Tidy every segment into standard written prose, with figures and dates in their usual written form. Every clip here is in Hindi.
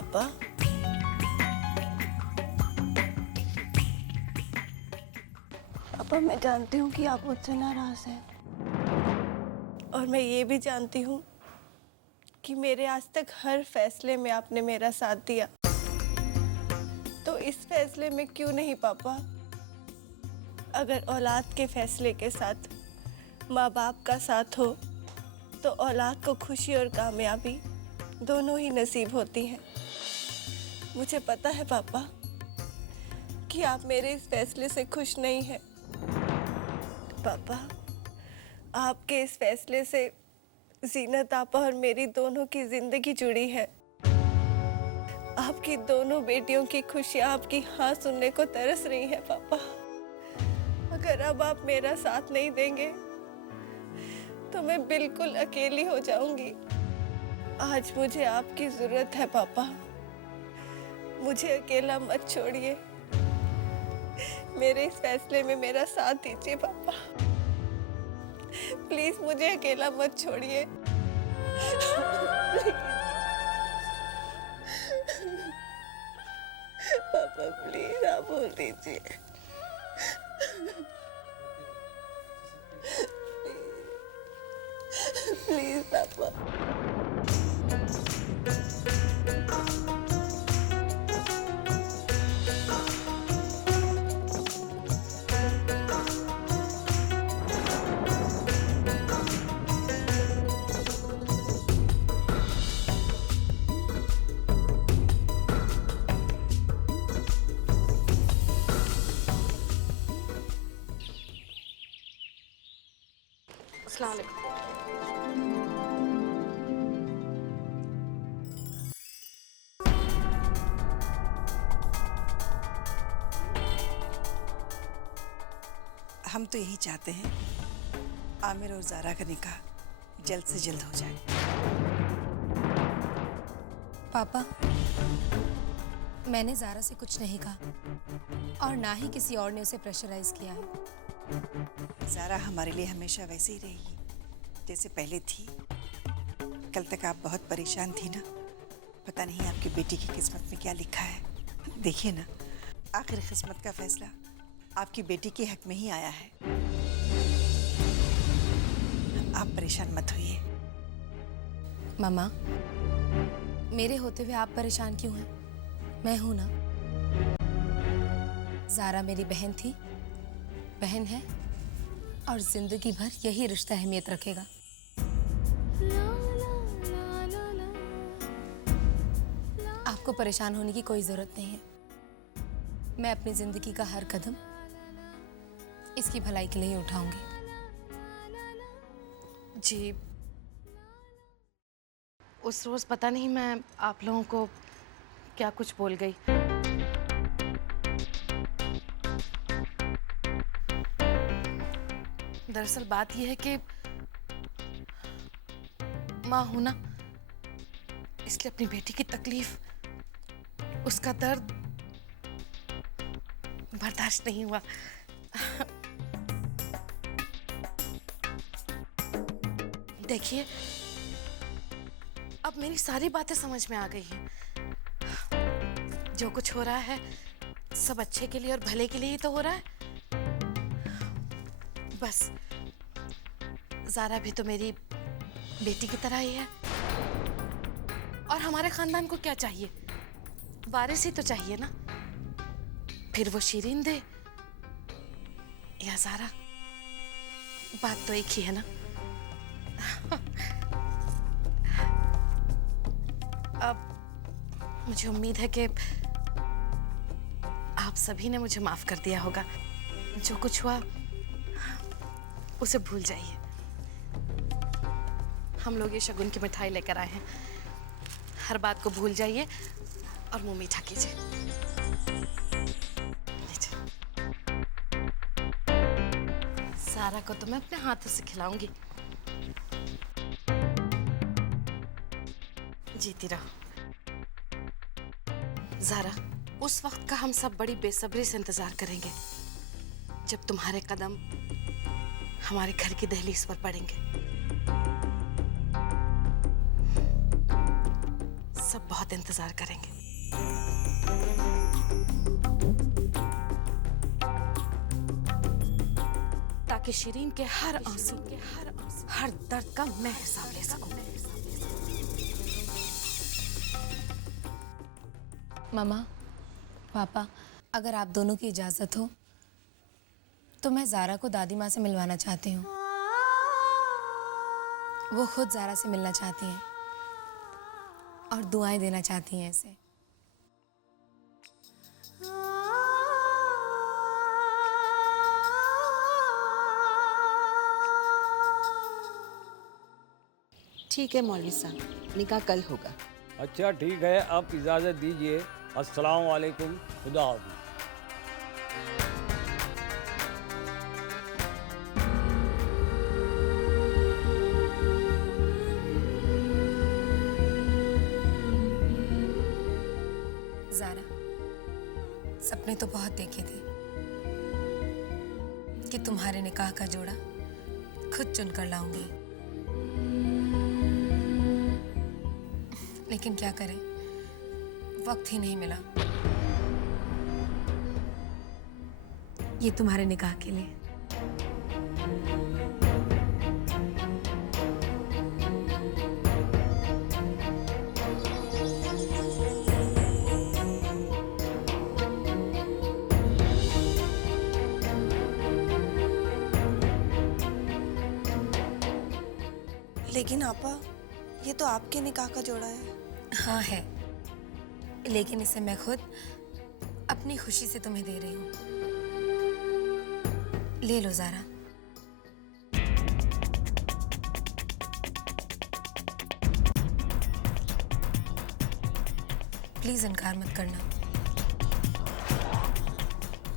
पापा। पापा, मैं जानती हूँ कि आप मुझसे नाराज हैं, और मैं ये भी जानती हूँ कि मेरे आज तक हर फैसले में आपने मेरा साथ दिया। तो इस फैसले में क्यों नहीं पापा? अगर औलाद के फैसले के साथ माँ बाप का साथ हो तो औलाद को खुशी और कामयाबी दोनों ही नसीब होती हैं। मुझे पता है पापा कि आप मेरे इस फैसले से खुश नहीं हैं। पापा, आपके इस फैसले से जीनत आपा और मेरी दोनों की जिंदगी जुड़ी है। आपकी दोनों बेटियों की खुशियां आपकी हाँ सुनने को तरस रही हैं पापा। अगर अब आप मेरा साथ नहीं देंगे तो मैं बिल्कुल अकेली हो जाऊंगी। आज मुझे आपकी जरूरत है पापा। मुझे अकेला मत छोड़िए। मेरे इस फैसले में मेरा साथ दीजिए पापा। प्लीज मुझे अकेला मत छोड़िए। पापा प्लीज आप बोल दीजिए। प्लीज पापा। अस्सलाम वालेकुम। हम तो यही चाहते हैं आमिर और ज़ारा का निकाह जल्द से जल्द हो जाए। पापा, मैंने ज़ारा से कुछ नहीं कहा और ना ही किसी और ने उसे प्रेशराइज किया है। ज़ारा हमारे लिए हमेशा वैसे ही रहेगी जैसे पहले थी। कल तक आप बहुत परेशान थी ना, पता नहीं आपकी बेटी की किस्मत में क्या लिखा है। देखिए ना, आखिर किस्मत का फैसला आपकी बेटी के हक में ही आया है। आप परेशान मत होइए। मामा, मेरे होते हुए आप परेशान क्यों हैं? मैं हूं ना। ज़ारा मेरी बहन थी, बहन है, और जिंदगी भर यही रिश्ता अहमियत रखेगा। आपको परेशान होने की कोई जरूरत नहीं है। मैं अपनी जिंदगी का हर कदम इसकी भलाई के लिए उठाऊंगी। जी, उस रोज पता नहीं मैं आप लोगों को क्या कुछ बोल गई। दरअसल बात यह है कि माँ हूं ना, इसलिए अपनी बेटी की तकलीफ, उसका दर्द बर्दाश्त नहीं हुआ। देखिए, अब मेरी सारी बातें समझ में आ गई हैं। जो कुछ हो रहा है सब अच्छे के लिए और भले के लिए ही तो हो रहा है। बस ज़ारा भी तो मेरी बेटी की तरह ही है। और हमारे खानदान को क्या चाहिए? वारिस ही तो चाहिए ना। फिर वो शिरीन दे या ज़ारा, बात तो एक ही है ना। अब मुझे उम्मीद है कि आप सभी ने मुझे माफ कर दिया होगा। जो कुछ हुआ उसे भूल जाइए। हम लोग ये शगुन की मिठाई लेकर आए हैं। हर बात को भूल जाइए और मुंह मीठा कीजिए। लीजिए। सारा को तो मैं अपने हाथों से खिलाऊंगी। जीती रहो। ज़ारा, उस वक्त का हम सब बड़ी बेसब्री से इंतजार करेंगे जब तुम्हारे कदम हमारे घर की दहलीज पर पड़ेंगे। सब बहुत बहुत इंतजार करेंगे। ताकि शिरीन के हर आंसू, हर दर्द का मैं हिसाब ले सकूं। मामा, पापा, अगर आप दोनों की इजाज़त हो तो मैं ज़ारा को दादी माँ से मिलवाना चाहती हूँ। वो खुद ज़ारा से मिलना चाहती हैं और दुआएं देना चाहती हैं इसे। ठीक है मौलवी साहब, निकाह कल होगा। अच्छा ठीक है, आप इजाज़त दीजिए। अस्सलाम वालेकुम, खुदा हाफ़िज़। ज़ारा, सपने तो बहुत देखे थे कि तुम्हारे निकाह का जोड़ा खुद चुन कर लाऊंगी, लेकिन क्या करें, वक्त ही नहीं मिला। ये तुम्हारे निकाह के लिए। लेकिन आपा, ये तो आपके निकाह का जोड़ा है। हाँ है, लेकिन इसे मैं खुद अपनी खुशी से तुम्हें दे रही हूँ। ले लो ज़ारा। प्लीज इनकार मत करना।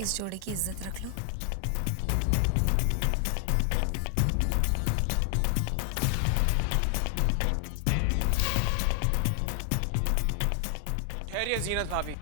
इस जोड़े की इज्जत रख लो। ठहरिए जीनत भाभी।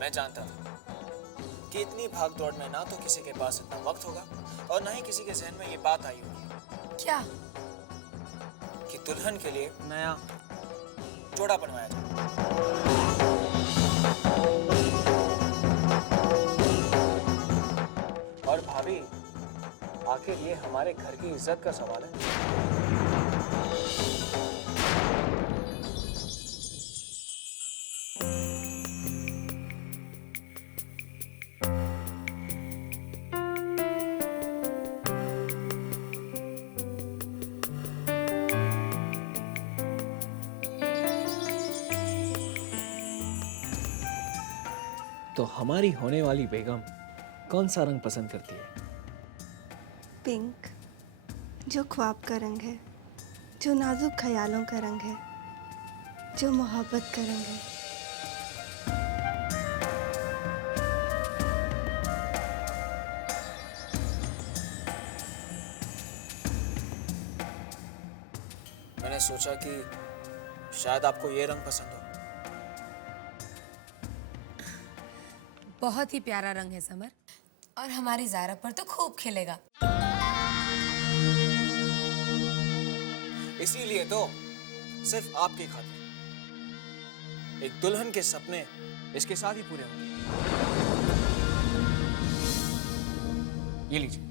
मैं जानता था कि इतनी भाग दौड़ में ना तो किसी के पास इतना वक्त होगा और ना ही किसी के जहन में ये बात आई होगी क्या? कि दुल्हन के लिए नया जोड़ा बनवाया जाए। और भाभी, आखिर ये हमारे घर की इज्जत का सवाल है। तो हमारी होने वाली बेगम कौन सा रंग पसंद करती है? पिंक, जो ख्वाब का रंग है, जो नाजुक ख्यालों का रंग है, जो मोहब्बत का रंग है। मैंने सोचा कि शायद आपको ये रंग पसंद हो। बहुत ही प्यारा रंग है समर, और हमारी ज़ारा पर तो खूब खिलेगा। इसीलिए तो सिर्फ आपकी खातिर एक दुल्हन के सपने इसके साथ ही पूरे होंगे। ये लीजिए।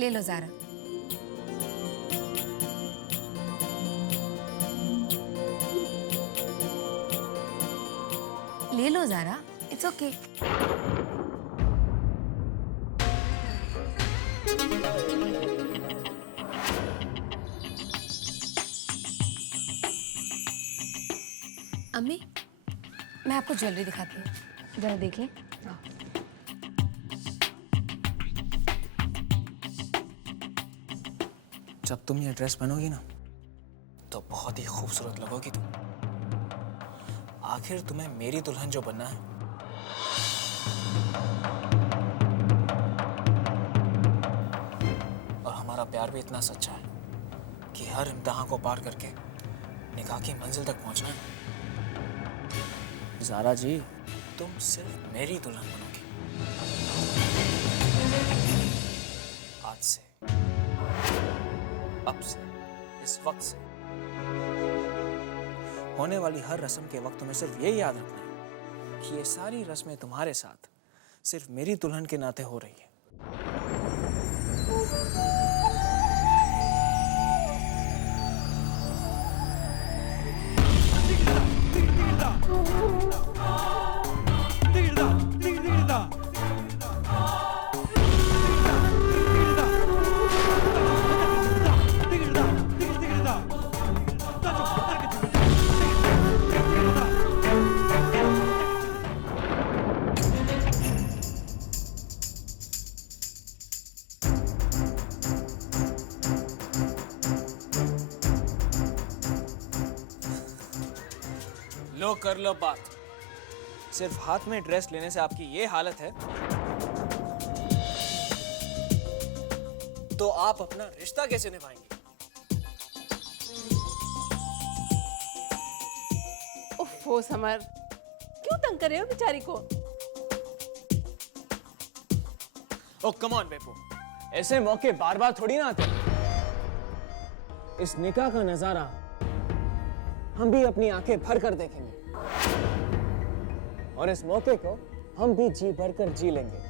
ले लो ज़ारा। ले लो ज़ारा, इट्स ओके। अम्मी, मैं आपको ज्वेलरी दिखाती हूँ, जरा देखिए। जब तुम ये ड्रेस पहनोगी ना तो बहुत ही खूबसूरत लगोगी तुम। आखिर तुम्हें मेरी दुल्हन जो बनना है। और हमारा प्यार भी इतना सच्चा है कि हर इम्तिहान को पार करके निकाह की मंजिल तक पहुंचना है। ज़ारा जी, तुम सिर्फ मेरी दुल्हन बनोगी आज से, अब से, इस वक्त से। होने वाली हर रस्म के वक्त तुम्हें सिर्फ यही याद रखना है कि ये सारी रस्में तुम्हारे साथ सिर्फ मेरी दुल्हन के नाते हो रही है। लो कर लो बात। सिर्फ हाथ में ड्रेस लेने से आपकी ये हालत है तो आप अपना रिश्ता कैसे निभाएंगे? ओफो समर, क्यों तंग कर रहे हो बेचारी को? ओ कम ऑन बेपो, ऐसे मौके बार बार थोड़ी ना आते। इस निकाह का नजारा हम भी अपनी आंखें भर कर देखेंगे और इस मौके को हम भी जी भर कर जी लेंगे।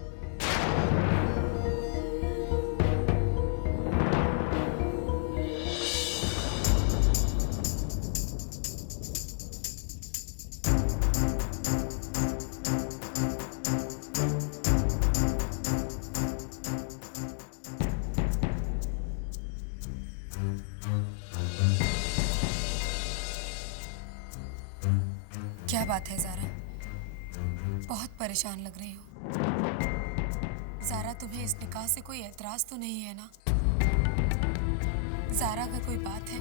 क्या बात है ज़ारा, बहुत परेशान लग रही हो। ज़ारा, तुम्हें इस निकाह से कोई एतराज़ तो नहीं है ना? ज़ारा, अगर कोई बात है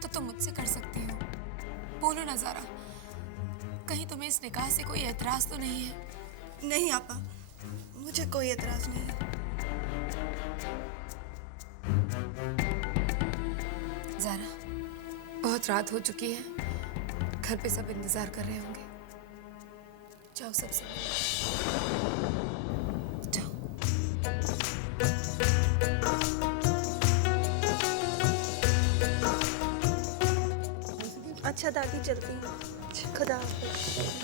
तो तुम मुझसे कर सकती हो। बोलो ना ज़ारा, कहीं तुम्हें इस निकाह से कोई एतराज़ तो नहीं है? नहीं आपा, मुझे कोई एतराज़ नहीं है। ज़ारा, बहुत रात हो चुकी है, घर पे सब इंतजार कर रहे होंगे। जाओ सबसे जाओ। अच्छा दादी, चलती हूँ। खुदा हाफिज़।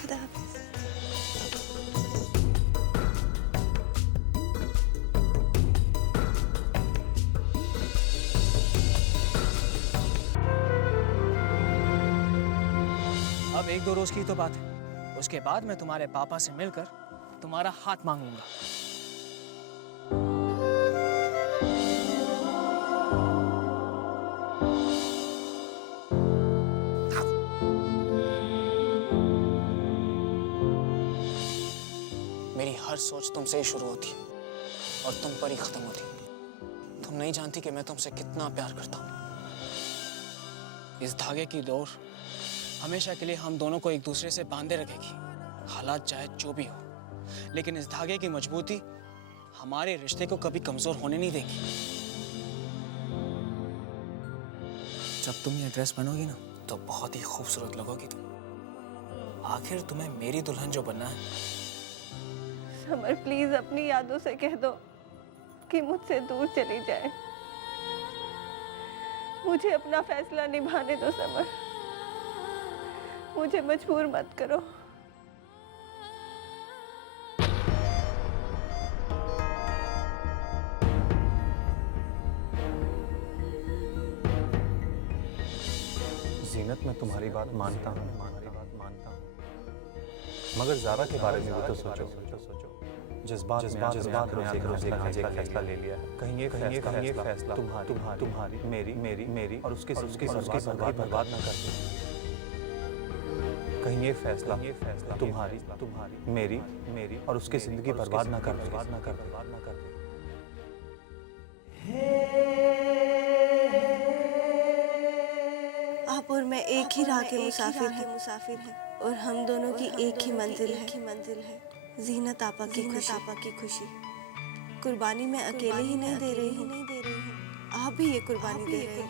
खुदा हाफिज़। अब 1-2 रोज की तो बात है, उसके बाद मैं तुम्हारे पापा से मिलकर तुम्हारा हाथ मांगूंगा। मेरी हर सोच तुमसे ही शुरू होती है और तुम पर ही खत्म होती। तुम नहीं जानती कि मैं तुमसे कितना प्यार करता हूँ। इस धागे की डोर हमेशा के लिए हम दोनों को एक दूसरे से बांधे रखेगी, हालात चाहे जो भी हो। लेकिन इस धागे की मजबूती हमारे रिश्ते को कभी कमजोर होने नहीं देगी। जब तुम ये ड्रेस पहनोगी ना तो बहुत ही खूबसूरत लगोगी तुम। आखिर तुम्हें मेरी दुल्हन जो बनना है। समर, प्लीज अपनी यादों से कह दो कि मुझसे दूर चली जाए। मुझे अपना फैसला निभाने दो समर, मुझे मजबूर मत करो। जीनत, मैं तुम्हारी बात मानता हूँ, मगर ज़ारा के बारे में भी तो सोचो। जज्बात ने फैसला ले लिया है। कहीं ये फैसला तुम्हारी मेरी और उसकी बर्बाद ना कर दे। कहीं ये फैसला तुम्हारी मेरी और उसकी जिंदगी बर्बाद ना कर दे। आप और मैं एक ही राह के मुसाफिर हैं और हम दोनों की एक ही मंजिल है। जीनत आपा की खुशी। कुर्बानी मैं अकेले ही नहीं दे रही हूँ, आप भी ये कुर्बानी दे रहे हैं।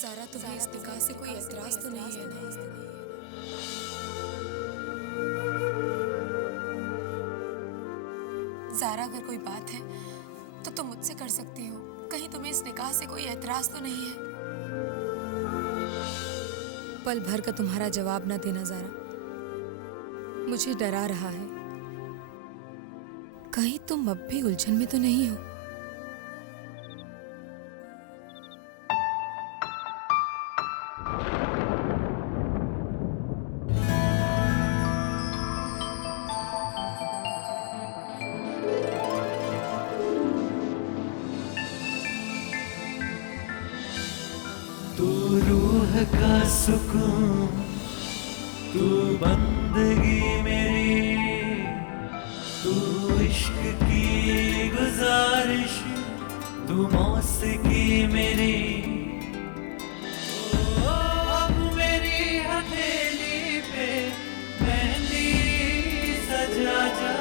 ज़ारा, तुम्हें इस निकाह से कोई एतराज़ तो नहीं है ना? ज़ारा, अगर कोई बात है तो तुम मुझसे कर सकती हो। कहीं तुम्हें इस निकाह से कोई एतराज़ तो नहीं है? पल भर का तुम्हारा जवाब ना देना ज़ारा मुझे डरा रहा है। कहीं तुम अब भी उलझन में तो नहीं हो? तू रूह का सुकून, तू बंदगी मेरी, तू इश्क की गुजारिश, तू मौसीकी मेरी। ओ अब मेरी हथेली पे मेहंदी सजा जा।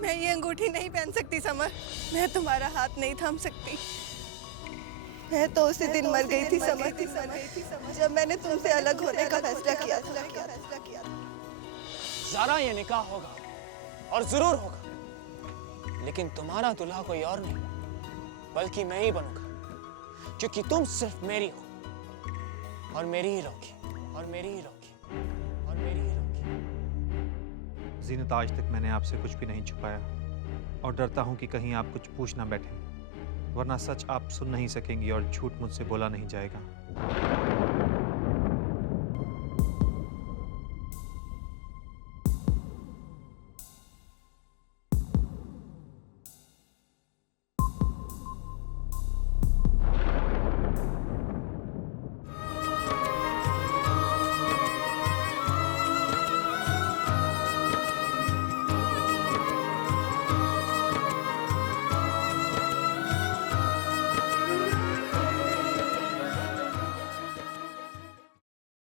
मैं ये अंगूठी नहीं पहन सकती समर, मैं तुम्हारा हाथ नहीं थाम सकती। मैं तो उसी दिन मर गई थी समर, जब मैंने तुमसे अलग होने का फैसला किया था। ज़ारा, ये निकाह होगा और जरूर होगा, लेकिन तुम्हारा दूल्हा कोई और नहीं बल्कि मैं ही बनूंगा, क्योंकि तुम सिर्फ मेरी हो और मेरी ही रहोगी और मेरी ही रहोगी और मेरी ही रहोगी। जीनत, आज तक मैंने आपसे कुछ भी नहीं छुपाया और डरता हूँ कि कहीं आप कुछ पूछ ना बैठें, वरना सच आप सुन नहीं सकेंगी और झूठ मुझसे बोला नहीं जाएगा।